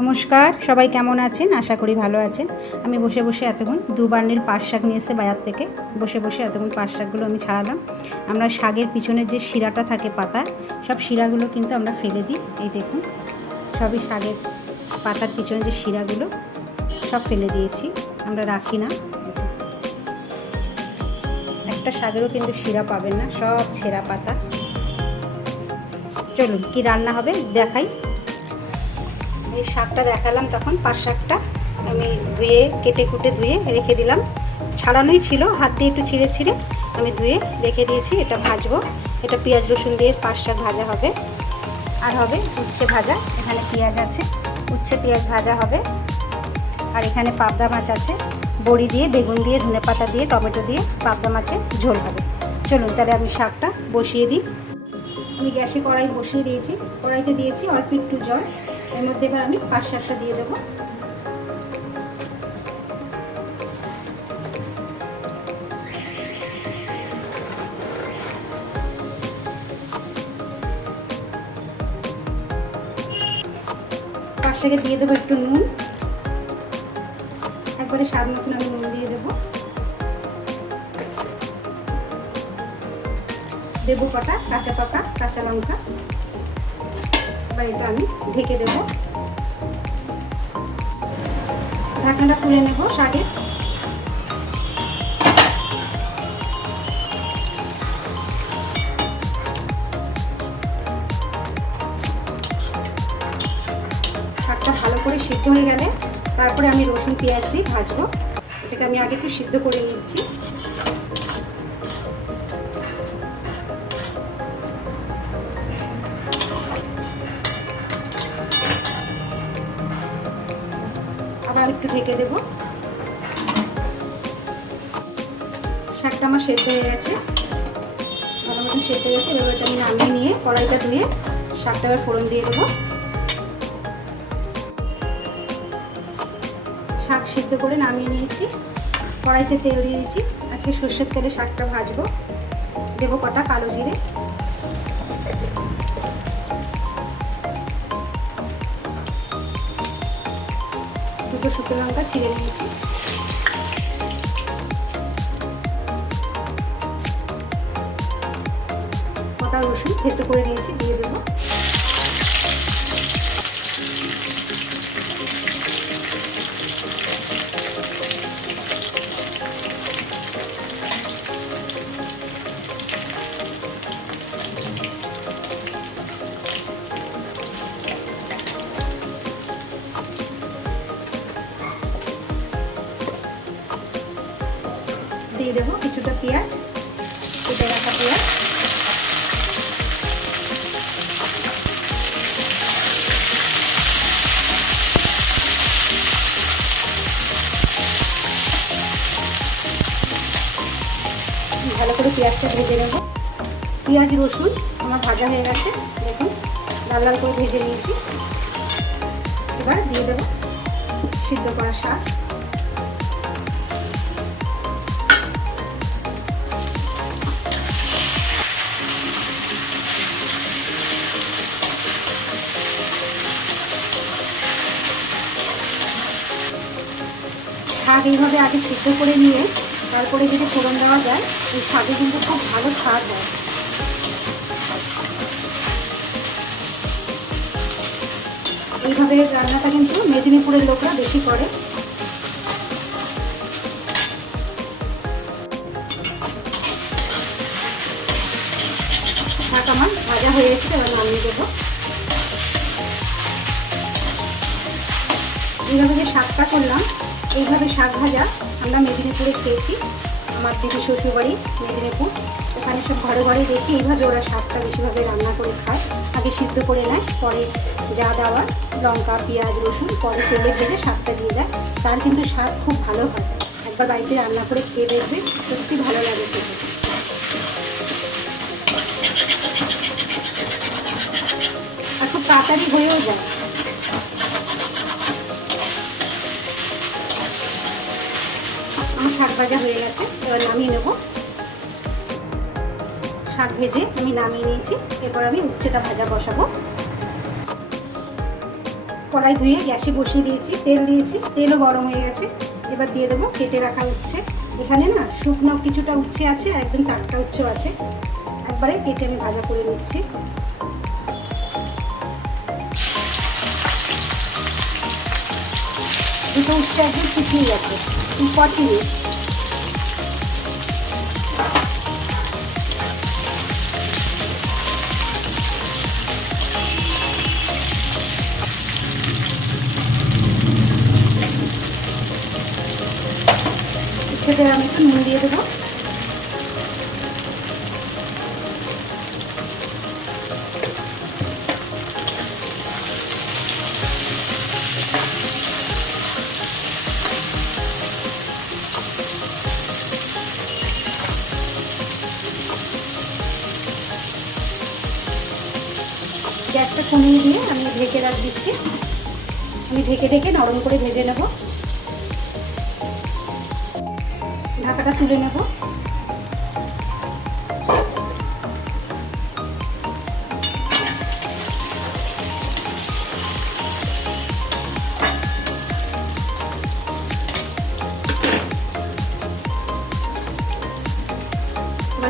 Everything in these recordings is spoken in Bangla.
নমস্কার, সবাই কেমন আছেন? আশা করি ভালো আছেন। আমি বসে বসে এতক্ষণ দু বান্ডিল পাট শাক নিয়ে এসে বাজার থেকে। বসে বসে এতক্ষণ পাট শাকগুলো আমি ছাড়ালাম। আমরা শাকের পিছনের যে শিরাটা থাকে পাতা সব শিরাগুলো কিন্তু আমরা ফেলে দিই। এই দেখুন, সবই শাকের পাতার পিছনে যে শিরাগুলো, সব ফেলে দিয়েছি। আমরা রাখি না। একটা শাকেরও কিন্তু শিরা পাবেন না, সব ছেঁড়া পাতা। চলুন, কি রান্না হবে? দেখাই। এই শাকটা দেখালাম তখন, পাট শাকটা আমি ধুয়ে, কেটে কুটে ধুয়ে রেখে দিলাম। ছাড়ানোই ছিল, হাত দিয়ে একটু ছিঁড়ে ছিঁড়ে আমি ধুয়ে রেখে দিয়েছি, এটা ভাজবো। এটা পেঁয়াজ, রসুন দিয়ে পাট শাক ভাজা হবে। আর হবে উচ্ছে ভাজা, এখানে পেঁয়াজ আছে, উচ্ছে পেঁয়াজ ভাজা হবে। আর এখানে পাবদা মাছ আছে, বড়ি দিয়ে, বেগুন দিয়ে, ধনে পাতা দিয়ে, টমেটো দিয়ে পাবদা মাছের ঝোল হবে। চলুন তাহলে আমি শাকটা বসিয়ে দিই। আমি গ্যাসে কড়াই বসিয়ে দিয়েছি, কড়াইতে দিয়েছি অল্প একটু জল। এর মধ্যে এবার আমি পাঁচ শাকটা দিয়ে দেবো। শাকে দিয়ে দেবো একটু নুন। একবারে স্বাদ মতন আমি নুন দিয়ে দেবো। দেবো কটা? কাঁচা পাতা কাঁচা লঙ্কা। এবার এটা আমি ঢেকে দেব। ঢাকনাটা তুলে নেব শাকের শাকটা ভালো করে সিদ্ধ হয়ে গেলে তারপরে আমি রসুন, পেঁয়াজ দিয়ে ভাজবো। এটাকে আমি আগে একটু সিদ্ধ করে নিচ্ছি। একটু ঢেকে দেব। শাকটা আমার সেদ্ধ হয়ে গেছে। ভালো মতন সেদ্ধ হয়ে গেছে। এবার আমি নামিয়ে নিয়ে কড়াইটা ধুয়ে শাকটা এবার ফোড়ন দিয়ে দেবো। শাক সিদ্ধ করে নামিয়ে নিয়েছি। কড়াইতে তেল দিয়ে দিয়েছি আজকে সর্ষের তেলে শাকটা ভাজবো। দেবো কটা কালো জিরে। শুকনো লঙ্কা ছিঁড়ে নিয়েছি। গোটা রসুন থেতো করে নিয়েছি দিয়ে দেবো। পেঁয়াজ, কেটে রাখা পেঁয়াজ। ভালো করে পেঁয়াজটা ভেজে নেব। পেঁয়াজ, রসুন আমার ভাজা হয়ে গেছে। দেখুন, লাল লাল করে ভেজে নিয়েছি। এবার দিয়ে দেবো সিদ্ধ করা শাক। শাক এইভাবে আগে সিদ্ধ করে নিয়ে তারপরে যদি ফোড়ন দেওয়া যায়, এই শাকে কিন্তু খুব ভালো স্বাদ দেয় এইভাবে রান্নাটা কিন্তু মেদিনীপুরের লোকরা বেশি করে। ভাজা হয়ে এসেছে, এবার নামিয়ে দেবো। এইভাবে যে শাকটা করলাম এইভাবে শাক ভাজা আমরা মেদিনীপুরে খেয়েছি, আমার দিদি শ্বশুরবাড়ি, মেদিনীপুর। ওখানে সব ঘরে ঘরে দেখি এইভাবে ওরা শাকটা বেশিভাবে রান্না করে খায়। আগে সিদ্ধ করে নেয়, পরে যা দেওয়ার লঙ্কা, পেঁয়াজ, রসুন, পরে তেলে ভেজে শাকটা দিয়ে দেয়। তার কিন্তু শাক খুব ভালো হয়। একবার বাড়িতে রান্না করে খেয়ে দেখবে, সত্যি ভালো লাগে খেতে। আর খুব তাড়াতাড়ি হয়েও যায়। আমার শাক ভাজা হয়ে গেছে। এবার নামিয়ে নেব। শাক ভেজে আমি নামিয়ে নিয়েছি। এরপর আমি উচ্ছেটা ভাজা বসাবো। কড়াই ধুয়ে গ্যাসে বসিয়ে দিয়েছি। তেল দিয়েছি। তেলও গরম হয়ে গেছে। এবার দিয়ে দেবো কেটে রাখা উচ্ছে। এখানে না শুকনো কিছুটা উচ্ছে আছে আর একদম টাটকা উচ্ছেও আছে। একবারে কেটে আমি ভাজা করে নিচ্ছি। দুটো উচ্ছে একদম শুকিয়ে গেছে। পচিয়ে সেটা আমি একটু নুন দিয়ে দেবো। গ্যাসটা কমিয়ে দিয়ে আমি ঢেকে রাখ দিচ্ছি। আমি ঢেকে ঢেকে নরম করে ভেজে নেব। ঢাকাটা তুলে নেব।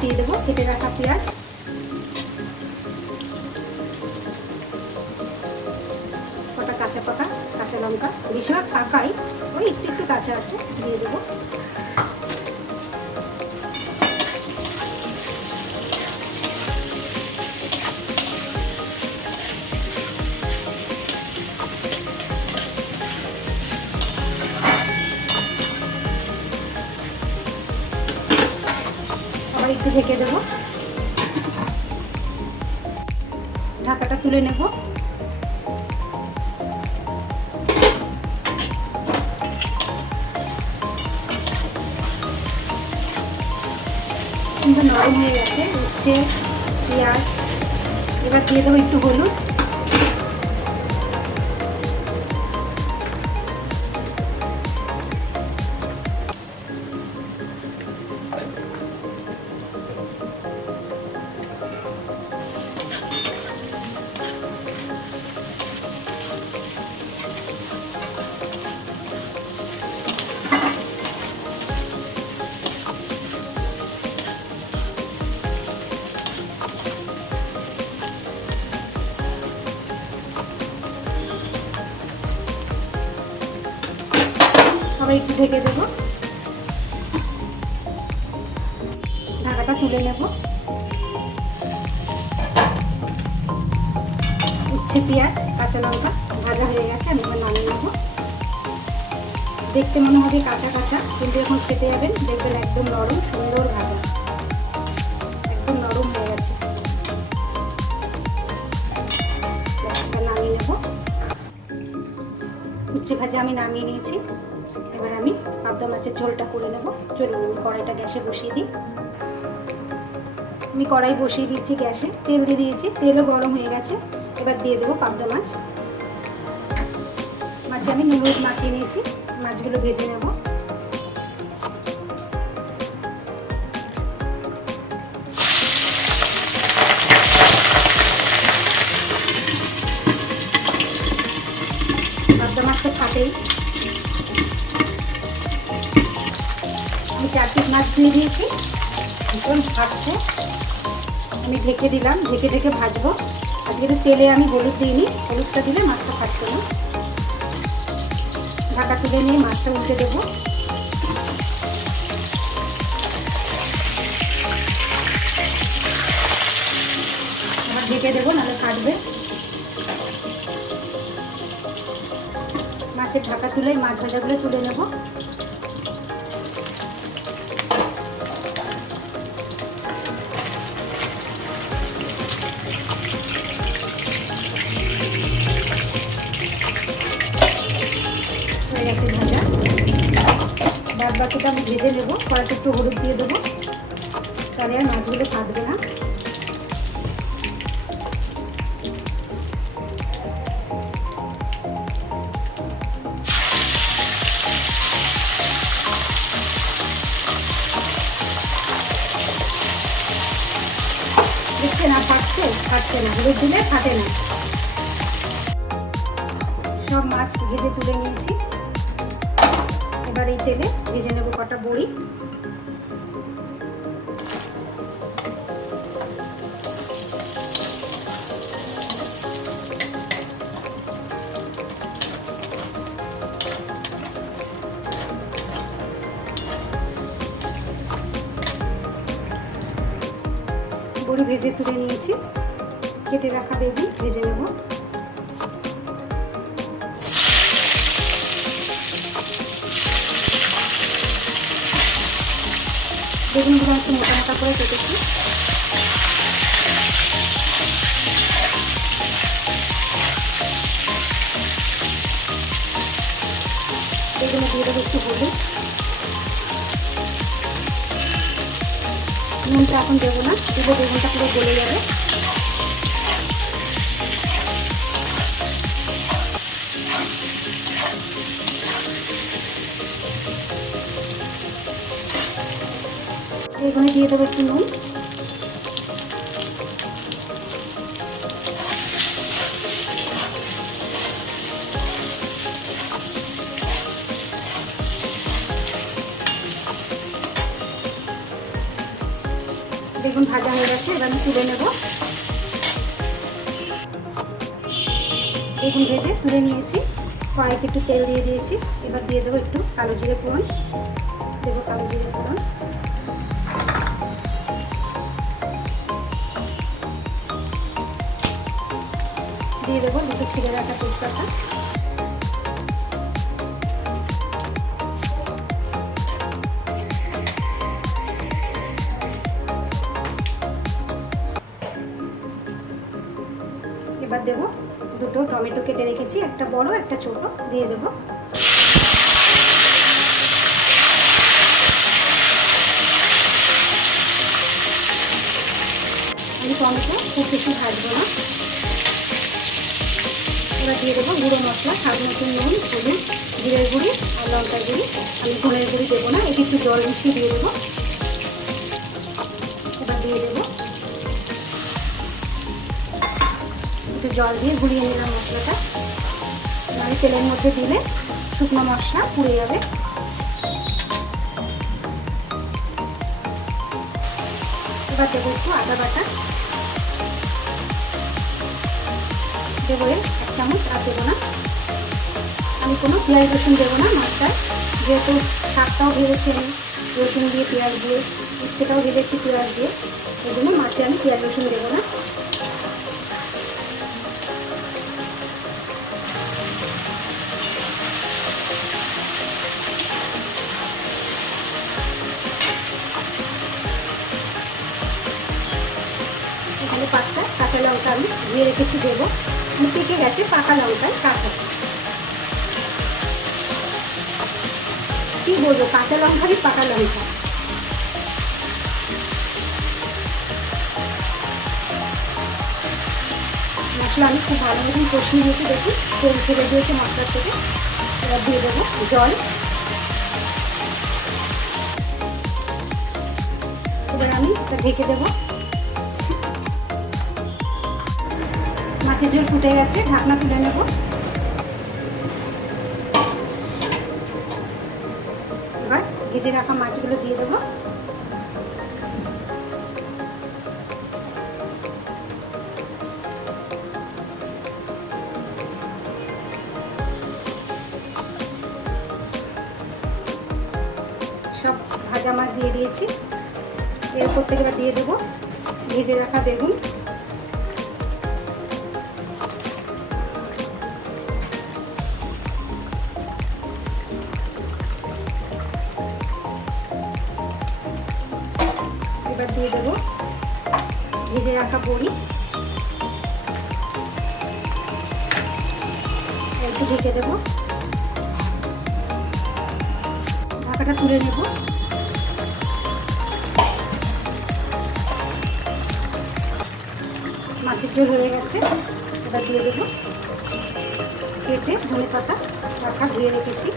দিয়ে দেবো, কেটে রাখা পেঁয়াজ। লঙ্কা বেশিরভাগ পাকাই। ওই একটু একটু কাঁচা আছে, দিয়ে দেবো। ঢেকে দেবো। ঢাকাটা তুলে নেব। কিন্তু নরম হয়ে গেছে উচ্ছে পেঁয়াজ এবার দিয়ে দেবো একটু হলুদ। আবার একটু ঢেকে দেবো। ঢাকাটা তুলে নেব। উচ্ছে পেঁয়াজ, কাঁচা লঙ্কা ভাজা হয়ে গেছে, আমি এবার নামিয়ে নেব। দেখতে মনে হবে কাঁচা কাঁচা, কিন্তু এখন খেতে যাবেন, দেখবেন একদম নরম, সুন্দর ভাজা। একদম নরম হয়ে গেছে। নামিয়ে নেব। উচ্ছে ভাজা আমি নামিয়ে নিয়েছি। এবার আমি পাবদা মাছের ঝোলটা করে নেব। চলুন, আমি কড়াইটা গ্যাসে বসিয়ে দিই। আমি কড়াই বসিয়ে দিচ্ছি গ্যাসে। তেল দিয়ে দিয়েছি। তেলও গরম হয়ে গেছে। এবার দিয়ে দেবো পাবদা মাছ। মাছে আমি নুন মাখিয়ে নিয়েছি। মাছগুলো ভেজে নেব। পাবদা মাছ তো ফাটেই আমি চার পিস মাছ দিয়ে দিয়েছি। ভীষণ ফাটছে আমি ঢেকে দিলাম, ঢেকে ঢেকে ভাজবো। আজকে তো তেলে আমি হলুদ দিইনি, হলুদটা দিলে মাছটা ফাটছে না। ঢাকা তুলে নিয়ে মাছটা উল্টে দেবো। আবার ঢেকে দেবো, নাহলে ফাটবে মাছের ঢাকা তুলে মাছ ভাজাগুলো তুলে নেব। বাকিটা আমি ভেজে নেব। কড়াতে একটু হলুদ দিয়ে দেবো। তাহলে আর মাছগুলো ফাটবে না। না ফাটছে? ফাটছে না। হলুদ দিলে না। সব মাছ ভেজে তুলে নিয়েছি। এবার এই তেলে ভেজে নেব কটা বড়ি। বড়ি ভেজে তুলে নিয়েছি। কেটে রাখা বেগুন ভেজে নেব। বেগুনগুলো একটু মোটা মোটা করে কেটেছি। বেগুনে দিয়ে দেবো একটু হলুদ। নুনটা এখন দেবো না দেবো বেগুনটা পুরো গলে যাবে। এখানে দিয়ে দেবো একটু নুন। বেগুন ভাজা হয়ে গেছে, এবার আমি তুলে নেব। বেগুন ভেজে তুলে নিয়েছি, কড়াইতে একটু তেল দিয়ে দিয়েছি। এবার দিয়ে দেবো একটু কালো জিরে ফোড়ন। দেবো কালো জিরে ফোড়ন। দিয়ে দেবো, দুটো ছিঁড়ে রাখা তেজপাতা। এবার দেবো দুটো টমেটো কেটে রেখেছি, একটা বড়, একটা ছোট, দিয়ে দেবো। আমি টমেটো খুব বেশি ভাজবো না। এবার দিয়ে দেবো, গুঁড়ো মশলা, স্বাদ মতন নুন, হলুদ, জিরের গুঁড়ি আর লঙ্কার গুঁড়ি। আমি ধনের গুঁড়ি দেবো না এটি একটু জল মিশিয়ে দিয়ে দেবো। এবার দিয়ে দেবো। একটু জল দিয়ে গুলিয়ে নিলাম মশলাটা। মানে তেলের মধ্যে দিলে শুকনো মশলা পুড়ে যাবে। এবার দেবো একটু আদা বাটা। দেবো চামচ আর দেবো না। আমি কোনো পেঁয়াজ রসুন দেবো না মাছটায় যেহেতু শাকটাও ভেবেছি আমি, রসুন দিয়ে পেঁয়াজ দিয়ে, উচ্ছেটাও ভেবেছি পেঁয়াজ দিয়ে ওই জন্য মাছে আমি পেঁয়াজ রসুন দেবো না। পাঁচটা কাঁচা লঙ্কা আমি ধুয়ে রেখেছি, দেবো। পেকে গেছে পাকা লঙ্কায় কাঁচা। কি বলব, কাঁচা লঙ্কারই পাকা লঙ্কা। মশলা আমি খুব ভালো মতন কষিয়ে নিয়েছি, দেখি তেল ছেড়ে দিয়েছে মশলার থেকে। দিয়ে দেবো জল। এবার আমি ঢেকে দেবো। মাছের ঝোল ফুটে গেছে, ঢাকনা তুলে নেব। এবার ভেজে রাখা মাছগুলো দিয়ে দেবো। সব ভাজা মাছ দিয়ে দিয়েছি। এর উপর থেকে এবার দিয়ে দেবো। ভেজে রাখা বেগুন। দিয়ে দেবো। ভেজে রাখা বড়ি একটু ঢেকে দেবো। ঢাকাটা তুলে নেব। মাছের ঝোল হয়ে গেছে। এবার দিয়ে দেবো। কেটে ধনে পাতা রাখা ধুয়ে রেখেছি।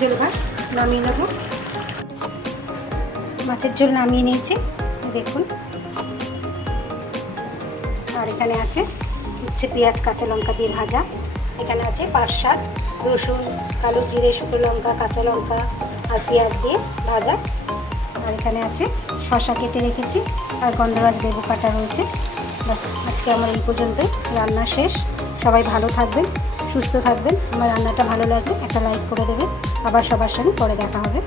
ঝোল ভাত নামিয়ে নেব। মাছের ঝোল নামিয়ে নিয়েছি, দেখুন। আর এখানে আছে উচ্ছে পেঁয়াজ, কাঁচা লঙ্কা দিয়ে ভাজা। এখানে আছে শাক রসুন, কালো জিরে, শুকনো লঙ্কা, কাঁচা লঙ্কা আর পেঁয়াজ দিয়ে ভাজা। আর এখানে আছে শশা কেটে রেখেছি আর গন্ধরাজ লেবু কাটা রয়েছে ব্যাস, আজকে আমার এই পর্যন্ত রান্না শেষ। সবাই ভালো থাকবেন, সুস্থ থাকবেন। আমার রান্নাটা ভালো লাগবে একটা লাইক করে দেবেন। আবার সবার সঙ্গে পরে দেখা হবে।